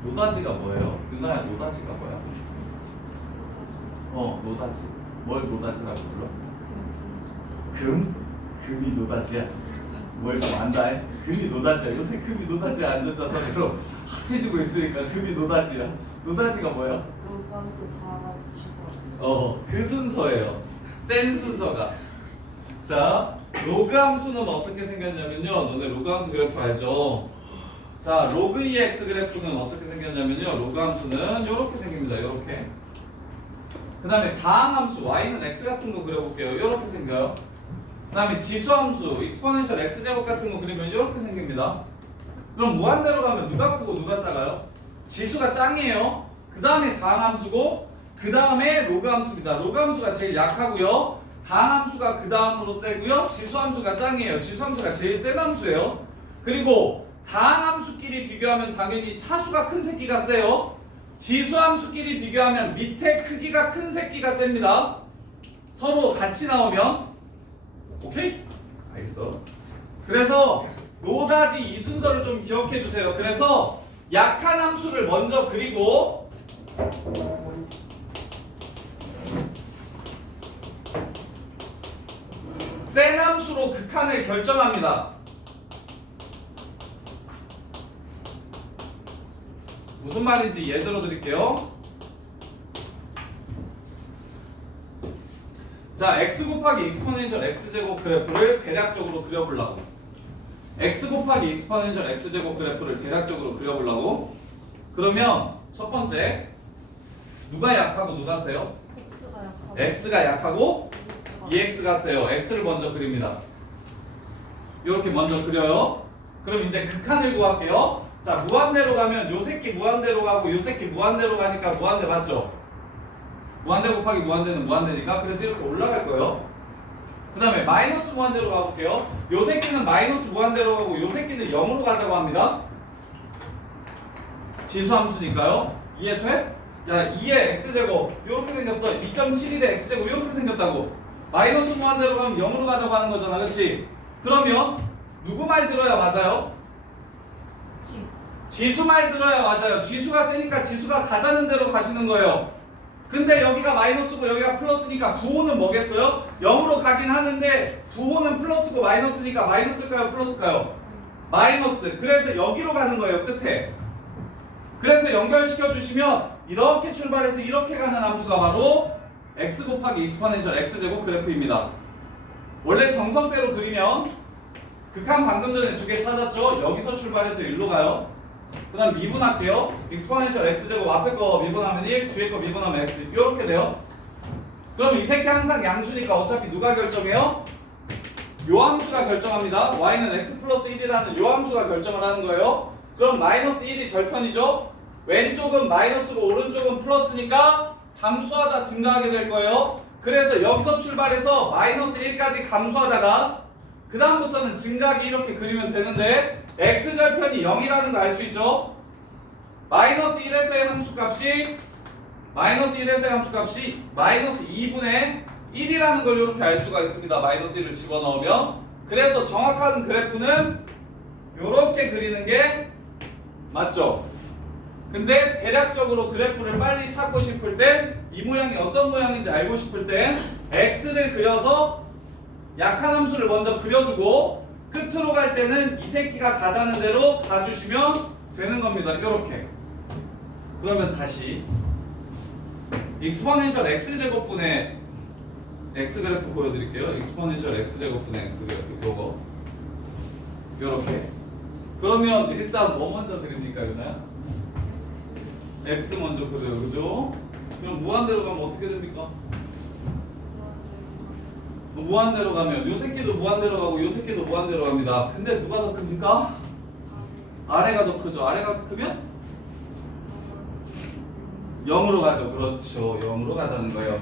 노다지가 뭐예요? 유나야 노다지가 뭐야? 노다지. 뭘 노다지라고 불러? 금? 금이 노다지야? 뭘 좀 안다 해? 금이 노다지야. 요새 금이 노다지에 앉아서 그럼 핫해지고 있으니까 금이 노다지야. 노다지가 뭐야? 로그함수 다 주셔서 그 순서예요. 센 순서가. 자, 로그 함수는 어떻게 생겼냐면요. 너네 로그 함수 그래프 알죠? 자, 로그 EX 그래프는 어떻게 생겼냐면요. 로그 함수는 이렇게 생깁니다. 이렇게. 그 다음에 다항 함수 Y는 X 같은 거 그려볼게요. 이렇게 생겨요. 그 다음에 지수 함수 익스포넨셜 X제곱 같은 거 그리면 이렇게 생깁니다. 그럼 무한대로 가면 누가 크고 누가 작아요? 지수가 짱이에요. 그 다음에 다항 함수고 그 다음에 로그 함수입니다. 로그 함수가 제일 약하고요. 다항 함수가 그 다음으로 세고요. 지수 함수가 짱이에요. 지수 함수가 제일 센 함수예요. 그리고 다항 함수끼리 비교하면 당연히 차수가 큰 새끼가 세요. 지수 함수끼리 비교하면 밑에 크기가 큰 새끼가 셉니다. 서로 같이 나오면 오케이? 알겠어. 그래서 노다지 이 순서를 좀 기억해 주세요. 그래서 약한 함수를 먼저 그리고 센 함수로 극한을 결정합니다. 무슨 말인지 예를 들어 드릴게요. 자, x 곱하기 익스포넨셜 x제곱 그래프를 대략적으로 그려보려고 x 곱하기 익스포넨셜 x제곱 그래프를 대략적으로 그려보려고 그러면 첫 번째 누가 약하고 누가 세요? X가 약하고 x가 약하고 EX가 2x가 세요. x를 먼저 그립니다. 이렇게 먼저 그려요. 그럼 이제 극한을 구할게요. 자, 무한대로 가면 요 새끼 무한대로 가고 요 새끼 무한대로 가니까 무한대 맞죠? 무한대 곱하기 무한대는 무한대니까. 그래서 이렇게 올라갈 거예요. 그 다음에 마이너스 무한대로 가볼게요. 요 새끼는 마이너스 무한대로 가고 요 새끼는 0으로 가자고 합니다. 지수함수니까요. 이해돼? 야, 2의 x제곱 요렇게 생겼어. 2.71의 x제곱 요렇게 생겼다고. 마이너스 무한대로 가면 0으로 가자고 하는 거잖아. 그치? 그러면 누구 말 들어야 맞아요? 지수 말 들어야 맞아요. 지수가 세니까 지수가 가자는 대로 가시는 거예요. 근데 여기가 마이너스고 여기가 플러스니까 부호는 뭐겠어요? 0으로 가긴 하는데 부호는 플러스고 마이너스니까 마이너스일까요? 플러스일까요? 마이너스. 그래서 여기로 가는 거예요. 끝에. 그래서 연결시켜 주시면 이렇게 출발해서 이렇게 가는 함수가 바로 x 곱하기 익스포넨셜 x제곱 그래프입니다. 원래 정석대로 그리면 극한 방금 전에 두 개 찾았죠? 여기서 출발해서 일로 가요. 그 다음 미분할게요. 익스포넨셜 x제곱 앞에 거 미분하면 1, 뒤에 거 미분하면 x 이렇게 돼요. 그럼 이 새끼 항상 양수니까 어차피 누가 결정해요? 요 함수가 결정합니다. y는 x 플러스 1이라는 요 함수가 결정을 하는 거예요. 그럼 마이너스 1이 절편이죠? 왼쪽은 마이너스고 오른쪽은 플러스니까 감소하다 증가하게 될 거예요. 그래서 여기서 출발해서 마이너스 1까지 감소하다가 그 다음부터는 증가하기 이렇게 그리면 되는데 x절편이 0이라는 거 알 수 있죠? 마이너스 1에서의 함수값이 마이너스 2분의 1이라는 걸 이렇게 알 수가 있습니다. 마이너스 1을 집어넣으면. 그래서 정확한 그래프는 이렇게 그리는 게 맞죠? 근데 대략적으로 그래프를 빨리 찾고 싶을 때 이 모양이 어떤 모양인지 알고 싶을 때 x를 그려서 약한 함수를 먼저 그려주고 끝으로 갈 때는 이 새끼가 가자는 대로 가주시면 되는 겁니다. 이렇게. 그러면 다시 익스포넨셜 x제곱분의 x그래프 보여드릴게요. 익스포넨셜 x제곱분의 x그래프 요거 요렇게. 그러면 일단 뭐 먼저 그립니까, 유나야? x 먼저 그려요. 그죠? 그럼 무한대로 가면 어떻게 됩니까? 무한대로 가면 요 새끼도 무한대로 가고 요 새끼도 무한대로 갑니다. 근데 누가 더 큽니까? 아래가 더 크죠. 아래가 크면 0으로 가죠. 그렇죠. 0으로 가자는 거예요.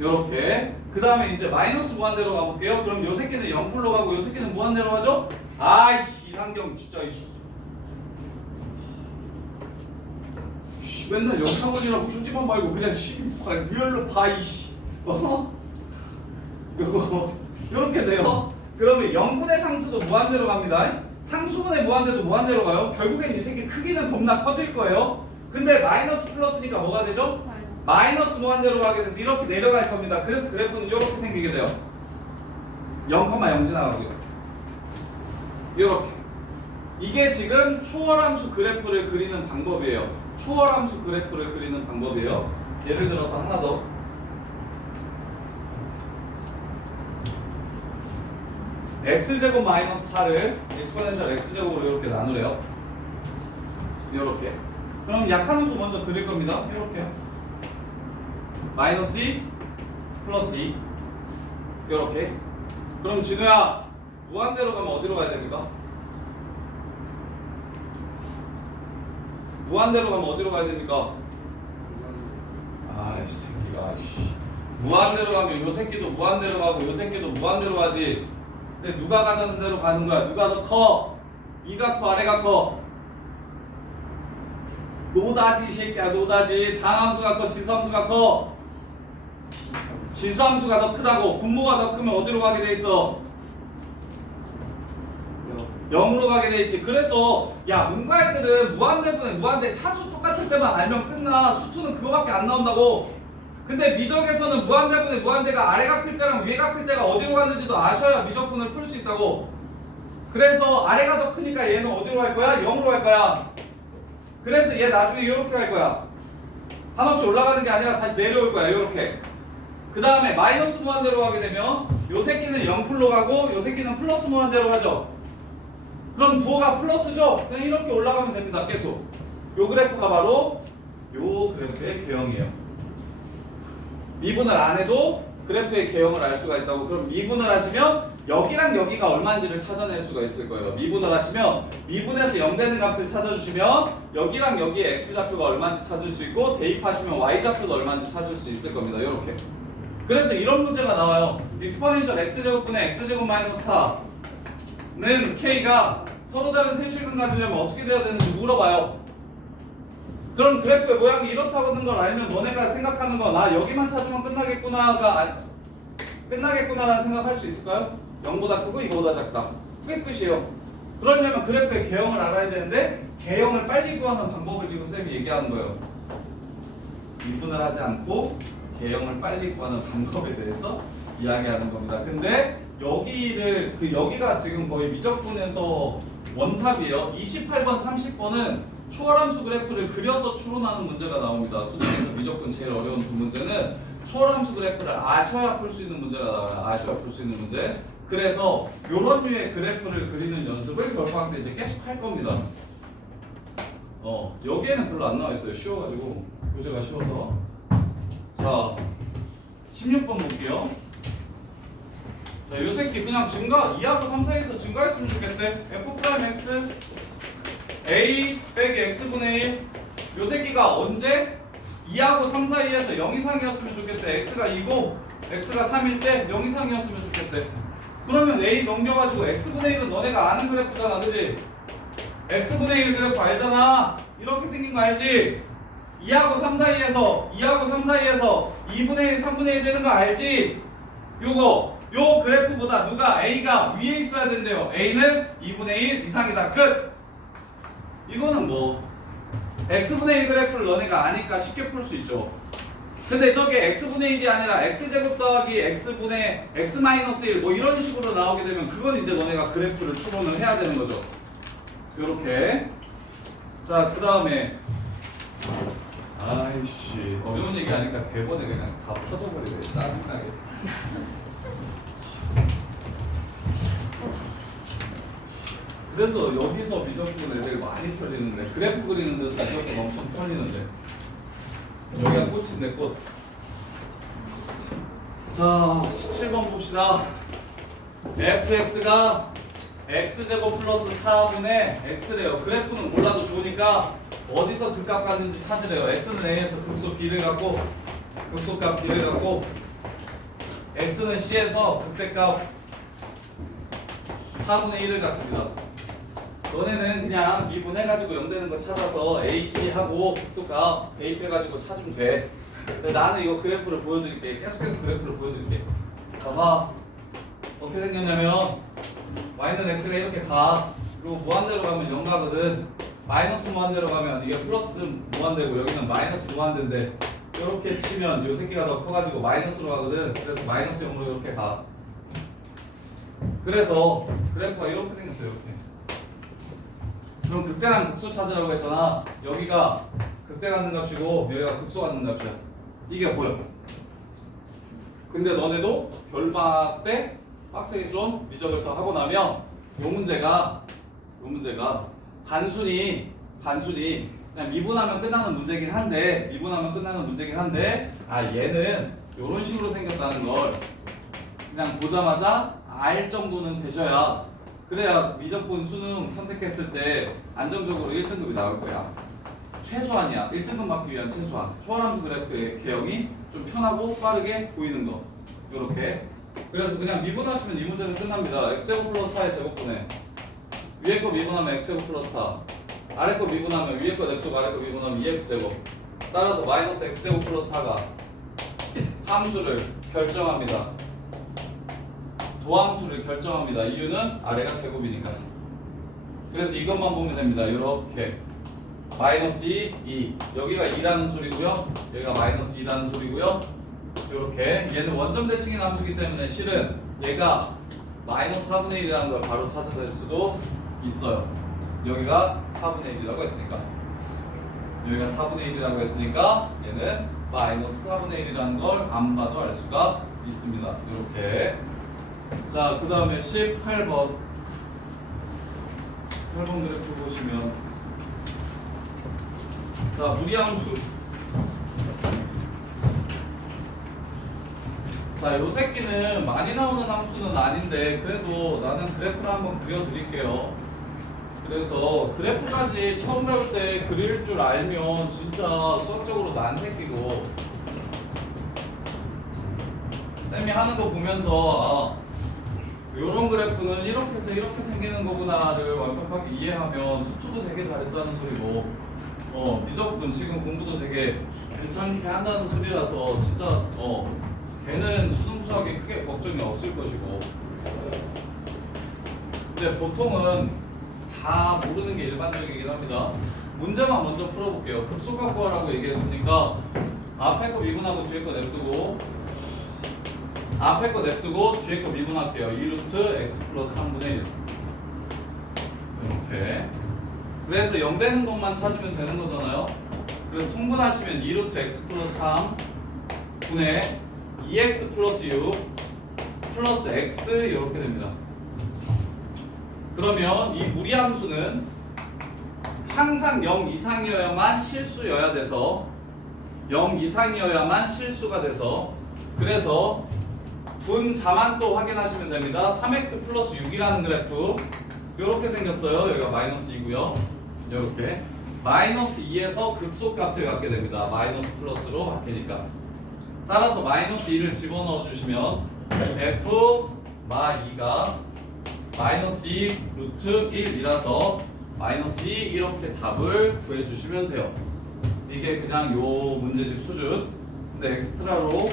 요렇게. 그 다음에 이제 마이너스 무한대로 가볼게요. 그럼 요 새끼는 0풀로 가고 요 새끼는 무한대로 가죠? 아이씨, 이상경 진짜 맨날 영상원이라고 조지만 말고 그냥 리얼로 봐 이씨. 요거 요렇게 돼요. 그러면 0분의 상수도 무한대로 갑니다. 상수분의 무한대도 무한대로 가요. 결국엔 이 새끼 크기는 겁나 커질 거예요. 근데 마이너스 플러스니까 뭐가 되죠? 마이너스 무한대로 가게 돼서 이렇게 내려갈 겁니다. 그래서 그래프는 이렇게 생기게 돼요. 0,0 지나가고요. 이렇게. 이게 지금 초월함수 그래프를 그리는 방법이에요. 초월함수 그래프를 그리는 방법이에요. 예를 들어서 하나 더. x제곱 마이너스 4를 익스포넨셜 x제곱으로 이렇게 나누래요. 이렇게. 그럼 약한 함수 먼저 그릴 겁니다. 이렇게. 마이너스 2 플러스 2 이렇게. 그럼 진우야 무한대로 가면 어디로 가야 됩니까? 무한대로 가면 어디로 가야 됩니까? 아이 새끼가 무한대로 가면 요 새끼도 무한대로 가고 요 새끼도 무한대로 가지. 근데 누가 가자는 대로 가는 거야? 누가 더 커? 위가 커? 아래가 커? 노다지 이 새끼야. 노다지. 당함수가 커? 지수함수가 커? 지수함수가 더 크다고. 분모가 더 크면 어디로 가게 돼 있어? 0으로 가게 돼 있지. 그래서 야 문과애들은 무한대분의 무한대 차수 똑같을 때만 알면 끝나. 수투는 그거밖에 안 나온다고. 근데 미적에서는 무한대분의 무한대가 아래가 클 때랑 위가 클 때가 어디로 가는지도 아셔야 미적분을 풀 수 있다고. 그래서 아래가 더 크니까 얘는 어디로 갈 거야? 0으로 갈 거야. 그래서 얘 나중에 이렇게 갈 거야. 한없이 올라가는 게 아니라 다시 내려올 거야. 이렇게. 그 다음에 마이너스 무한대로 가게 되면 요 새끼는 0풀로 가고 요 새끼는 플러스 무한대로 가죠. 그럼 부호가 플러스죠? 그냥 이렇게 올라가면 됩니다. 계속. 요 그래프가 바로 요 그래프의 개형이에요. 미분을 안 해도 그래프의 개형을 알 수가 있다고. 그럼 미분을 하시면 여기랑 여기가 얼마인지를 찾아낼 수가 있을 거예요. 미분을 하시면 미분에서 0 되는 값을 찾아주시면 여기랑 여기의 x좌표가 얼마인지 찾을 수 있고 대입하시면 y좌표도 얼마인지 찾을 수 있을 겁니다. 이렇게. 그래서 이런 문제가 나와요. 익스포넨셜 x제곱분의 x제곱 마이너스 4는 k가 서로 다른 세실근 가지려면 어떻게 돼야 되는지 물어봐요. 그럼 그래프의 모양이 이렇다는 걸 알면 너네가 생각하는 건 아 여기만 찾으면 끝나겠구나가 끝나겠구나라는 생각할 수 있을까요? 0보다 크고 이거보다 작다. 그게 끝이에요. 그러려면 그래프의 개형을 알아야 되는데 개형을 빨리 구하는 방법을 지금 쌤이 얘기하는 거예요. 미분을 하지 않고 개형을 빨리 구하는 방법에 대해서 이야기하는 겁니다. 근데 여기가 지금 거의 미적분에서 원탑이에요. 28번, 30번은 초월함수 그래프를 그려서 추론하는 문제가 나옵니다. 수능에서 미적분 제일 어려운 두 문제는 초월함수 그래프를 아셔야 풀 수 있는 문제가 나와요. 아셔야 풀 수 있는 문제. 그래서 이런 류의 그래프를 그리는 연습을 겨울방학 때 이제 계속 할 겁니다. 여기에는 별로 안 나와 있어요. 쉬워가지고 교재가 쉬워서. 자, 16번 볼게요. 자, 요 새끼 그냥 증가 2하고 3 사이에서 증가했으면 좋겠대. f'(x) a 빼기 x분의 1. 요 새끼가 언제 2하고 3 사이에서 0 이상이었으면 좋겠대. x가 2고 x가 3일 때 0 이상이었으면 좋겠대. 그러면 a 넘겨가지고 x분의 1은 너네가 아는 그래프잖아, 그지? x분의 1 그래프 알잖아. 이렇게 생긴 거 알지? 2하고 3 사이에서 2분의 1, 3분의 1 되는 거 알지? 요 그래프보다 누가 a가 위에 있어야 된대요. a는 2분의 1 이상이다. 끝! 이거는 뭐 x분의 1 그래프를 너네가 아니까 쉽게 풀 수 있죠. 근데 저게 x분의 1이 아니라 x제곱 더하기 x분의 x 마이너스 1 뭐 이런 식으로 나오게 되면 그건 이제 너네가 그래프를 추론을 해야 되는 거죠. 요렇게. 자, 그 다음에 아이씨 어려운 얘기 하니까 대본에 그냥 다 터져버리네. 짜증나게. 그래서 여기서 미적분 애들이 많이 털리는데 그래프 그리는 데서 미적분 엄청 털리는데 여기가 꽃인데 꽃. 자, 17번 봅시다. fx가 x제곱 플러스 4분의 x래요. 그래프는 몰라도 좋으니까 어디서 극값 갖는지 찾으래요. x는 a에서 극소 b를 갖고 극소값 b를 갖고 x는 c에서 극대값 4분의 1을 갖습니다. 너네는 그냥 미분해가지고 0 되는 거 찾아서 AC 하고 극소값 대입해가지고 찾으면 돼. 근데 나는 이거 그래프를 보여드릴게. 계속해서 그래프를 보여드릴게. 봐봐. 어떻게 생겼냐면 y는 x가 이렇게 가. 그리고 무한대로 가면 0 가거든. 마이너스 무한대로 가면 이게 플러스 무한대고 여기는 마이너스 무한대인데 이렇게 치면 요 새끼가 더 커가지고 마이너스로 가거든. 그래서 마이너스 0으로 이렇게 가. 그래서 그래프가 이렇게 생겼어요. 이렇게. 그럼 극대랑 극소 찾으라고 했잖아. 여기가 극대 갖는 값이고 여기가 극소 갖는 값이야. 이게 보여. 근데 너네도 결막 때 빡세게 좀 미적을 더 하고 나면 요 문제가 단순히 그냥 미분하면 끝나는 문제긴 한데 아 얘는 요런 식으로 생겼다는 걸 그냥 보자마자 알 정도는 되셔야 그래야 미적분 수능 선택했을 때 안정적으로 1등급이 나올 거야. 최소한이야. 1등급 맞기 위한 최소한. 초월함수 그래프의 개형이 좀 편하고 빠르게 보이는 거. 요렇게. 그래서 그냥 미분하시면 이 문제는 끝납니다. x제곱 플러스 4의 제곱분에 위에 거 미분하면 x제곱 플러스 4 아래 거 미분하면 위에 거 냅두고 아래 거 미분하면 2x제곱 따라서 마이너스 x제곱 플러스 4가 함수를 결정합니다. 도함수를 결정합니다. 이유는 아래가 제곱이니까. 그래서 이것만 보면 됩니다. 이렇게 마이너스 2 여기가 2라는 소리고요. 여기가 마이너스 2라는 소리고요. 이렇게 얘는 원점 대칭인 함수기 때문에 실은 얘가 마이너스 4분의 1이라는 걸 바로 찾아낼 수도 있어요. 여기가 4분의 1이라고 했으니까 여기가 4분의 1이라고 했으니까 얘는 마이너스 4분의 1이라는 걸 안 봐도 알 수가 있습니다. 이렇게. 자, 그 다음에 18번 그래프 보시면 자, 무리함수 자, 요 새끼는 많이 나오는 함수는 아닌데 그래도 나는 그래프를 한번 그려드릴게요. 그래서 그래프까지 처음 배울 때 그릴 줄 알면 진짜 수학적으로 난 새끼고 쌤이 하는 거 보면서 요런 그래프는 이렇게 해서 이렇게 생기는 거구나를 완벽하게 이해하면 수투도 되게 잘했다는 소리고 미적분 지금 공부도 되게 괜찮게 한다는 소리라서 진짜 걔는 수능 수학에 크게 걱정이 없을 것이고 근데 보통은 다 모르는 게 일반적이긴 합니다. 문제만 먼저 풀어볼게요. 극소값 구하라고 얘기했으니까 앞에 거 미분하고 뒤에 거 냅두고 앞에 거 냅두고 뒤에 거 미분할게요. 2루트 x 플러스 3분의 1 이렇게 그래서 0 되는 것만 찾으면 되는 거잖아요. 그래서 통분하시면 2루트 x 플러스 3 분의 2x 플러스 6 플러스 x 이렇게 됩니다. 그러면 이 무리함수는 항상 0 이상이어야만 실수여야 돼서 0 이상이어야만 실수가 돼서 그래서 분자만 또 확인하시면 됩니다. 3x 플러스 6이라는 그래프 이렇게 생겼어요. 여기가 마이너스 2고요. 이렇게 마이너스 2에서 극소값을 갖게 됩니다. 마이너스 플러스로 바뀌니까 따라서 마이너스 2를 집어넣어 주시면 f 마 2가 마이너스 2 루트 1이라서 마이너스 2 이렇게 답을 구해주시면 돼요. 이게 그냥 요 문제집 수준. 근데 엑스트라로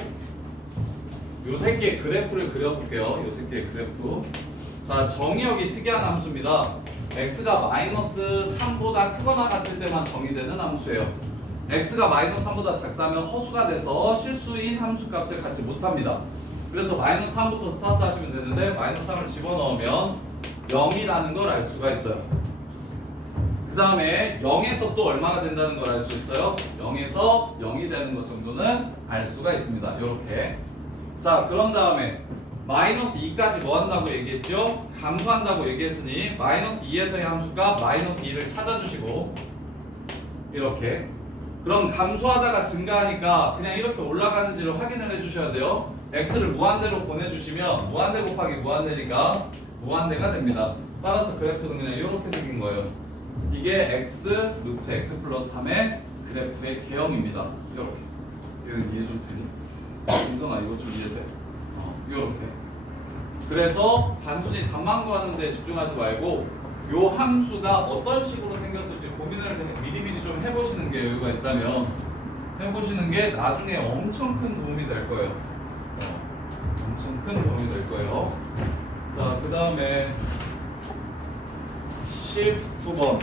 요 새끼의 그래프를 그려볼게요. 요 새끼의 그래프. 자, 정의역이 특이한 함수입니다. x가 마이너스 3보다 크거나 같을 때만 정의되는 함수예요. x가 마이너스 3보다 작다면 허수가 돼서 실수인 함수 값을 갖지 못합니다. 그래서 마이너스 3부터 스타트 하시면 되는데 마이너스 3을 집어넣으면 0이라는 걸 알 수가 있어요. 그 다음에 0에서 또 얼마가 된다는 걸 알 수 있어요. 0에서 0이 되는 것 정도는 알 수가 있습니다. 이렇게. 자, 그런 다음에 마이너스 2까지 뭐 한다고 얘기했죠? 감소한다고 얘기했으니 마이너스 2에서의 함수가 마이너스 2를 찾아주시고 이렇게. 그럼 감소하다가 증가하니까 그냥 이렇게 올라가는지를 확인을 해주셔야 돼요. x를 무한대로 보내주시면 무한대 곱하기 무한대니까 무한대가 됩니다. 따라서 그래프는 그냥 이렇게 생긴 거예요. 이게 x 루트 x 플러스 3의 그래프의 개형입니다. 이렇게. 이건 이해 좀 되니? 인성아 이거 좀 이해돼? 이렇게. 그래서 단순히 답만 구하는데 집중하지 말고 요 함수가 어떤 식으로 생겼을지 고민을 미리미리 좀 해보시는 게 여유가 있다면 해보시는 게 나중에 엄청 큰 도움이 될 거예요. 엄청 큰 도움이 될 거예요. 자, 그 다음에 19번.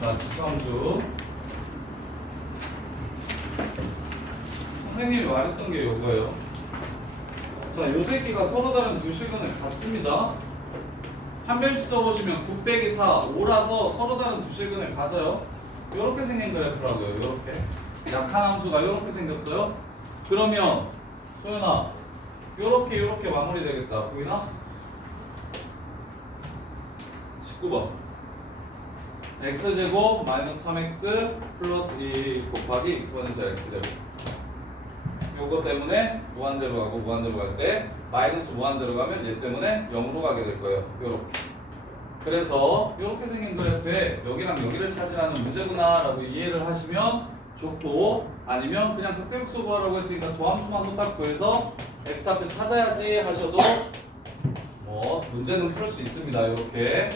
자, 지수함수. 선생님이 말했던 게 이거예요. 자, 요 새끼가 서로 다른 두 실근을 같습니다. 한 변씩 써보시면 9 빼기 4, 5라서 서로 다른 두 실근을 가져요. 이렇게 생긴 그래프라고요. 이렇게. 약한 함수가 이렇게 생겼어요. 그러면 소연아, 이렇게 마무리되겠다. 보이나? 19번. x제곱 마이너스 3x 플러스 2 곱하기 익스포넨셜 x제곱. 요거 때문에 무한대로 가고 무한대로 갈 때 마이너스 무한대로 가면 얘 때문에 0으로 가게 될 거예요. 요렇게. 그래서 이렇게 생긴 그래프에 여기랑 여기를 찾으라는 문제구나 라고 이해를 하시면 좋고, 아니면 그냥 극대극소 구하라고 했으니까 도함수만 또 딱 구해서 x 앞에 찾아야지 하셔도 뭐 문제는 풀 수 있습니다. 이렇게.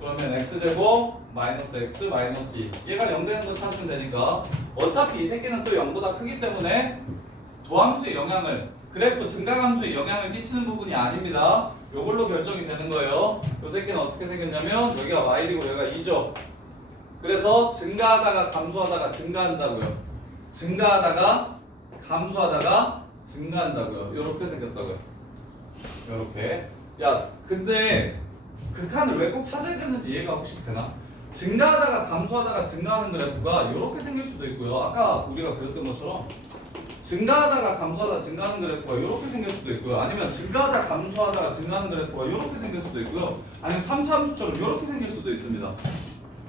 그러면 x제곱 마이너스 x 마이너스 2 얘가 0 되는 거 찾으면 되니까 어차피 이 새끼는 또 0보다 크기 때문에 도함수의 영향을, 그래프 증가함수의 영향을 끼치는 부분이 아닙니다. 요걸로 결정이 되는 거예요. 요 새끼는 어떻게 생겼냐면 여기가 y이고 여기가 2죠. 그래서 증가하다가 감소하다가 증가한다고요. 증가하다가 감소하다가 증가한다고요. 요렇게 생겼다고요. 요렇게. 야, 근데 극한을 왜 꼭 찾아야 되는지 이해가 혹시 되나? 증가하다가 감소하다가 증가하는 그래프가 이렇게 생길 수도 있고요. 아까 우리가 그렸던 것처럼 증가하다가 감소하다가 증가하는 그래프가 이렇게 생길 수도 있고요. 아니면 증가하다가 감소하다가 증가하는 그래프가 이렇게 생길 수도 있고요. 아니면 3차 함수처럼 이렇게 생길 수도 있습니다.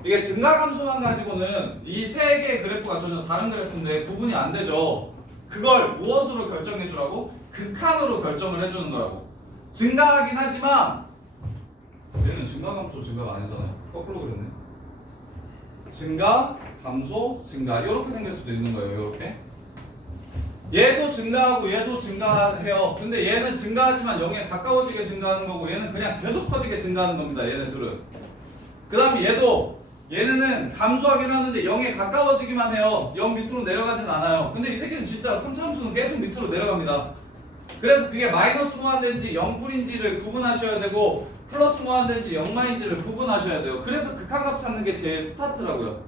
이게 증가함수만 가지고는 이 세 개의 그래프가 전혀 다른 그래프인데 구분이 안 되죠. 그걸 무엇으로 결정해 주라고? 극한으로 결정을 해주는 거라고. 증가하긴 하지만 얘는 증가감소 증가가 아니잖아요. 거꾸로 그렸네. 증가, 감소, 증가 이렇게 생길 수도 있는 거예요. 이렇게. 얘도 증가하고 얘도 증가해요. 근데 얘는 증가하지만 0에 가까워지게 증가하는 거고 얘는 그냥 계속 커지게 증가하는 겁니다. 얘네 둘은. 그 다음에 얘는 감소하긴 하는데 0에 가까워지기만 해요. 0 밑으로 내려가진 않아요. 근데 이 새끼는 진짜 3차함수는 계속 밑으로 내려갑니다. 그래서 그게 마이너스 무한대인지 0풀인지를 구분하셔야 되고 플러스 무한대인지 0마인지를 구분하셔야 돼요. 그래서 극한값 찾는 게 제일 스타트라고요.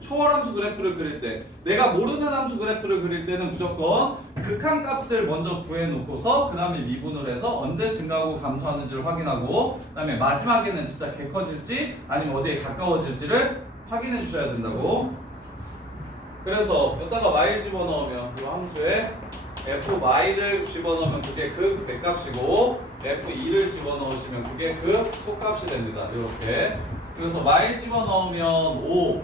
초월함수 그래프를 그릴 때 내가 모르는 함수 그래프를 그릴 때는 무조건 극한값을 먼저 구해놓고서 그 다음에 미분을 해서 언제 증가하고 감소하는지를 확인하고 그 다음에 마지막에는 진짜 개 커질지 아니면 어디에 가까워질지를 확인해 주셔야 된다고. 그래서 여기다가 y를 집어넣으면 이 함수에 fy를 집어넣으면 그게 그 배값이고 f2를 집어넣으시면 그게 그 속값이 됩니다. 이렇게. 그래서 y 집어넣으면 5,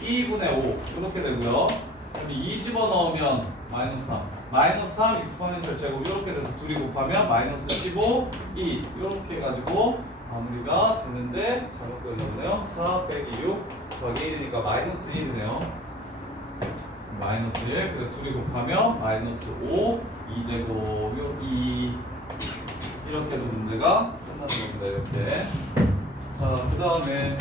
2분의 5 이렇게 되고요. 그럼 2 집어넣으면 마이너스 3, 마이너스 3 익스포넨셜 제곱 이렇게 돼서 둘이 곱하면 마이너스 15, 2 이렇게 해가지고 마무리가 되는데 잘못 그렸네요. 4 빼기 6 더하기 1이니까 마이너스 1이네요. 마이너스 1 그래서 둘이 곱하면 마이너스 5 2제곱 2 이렇게 해서 문제가 끝나는 겁니다. 이렇게. 자, 그 다음에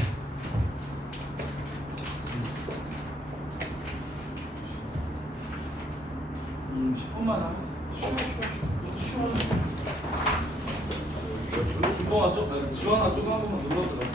10분만 하면 쉬워. 주동아 조금 한 번만 눌러주라.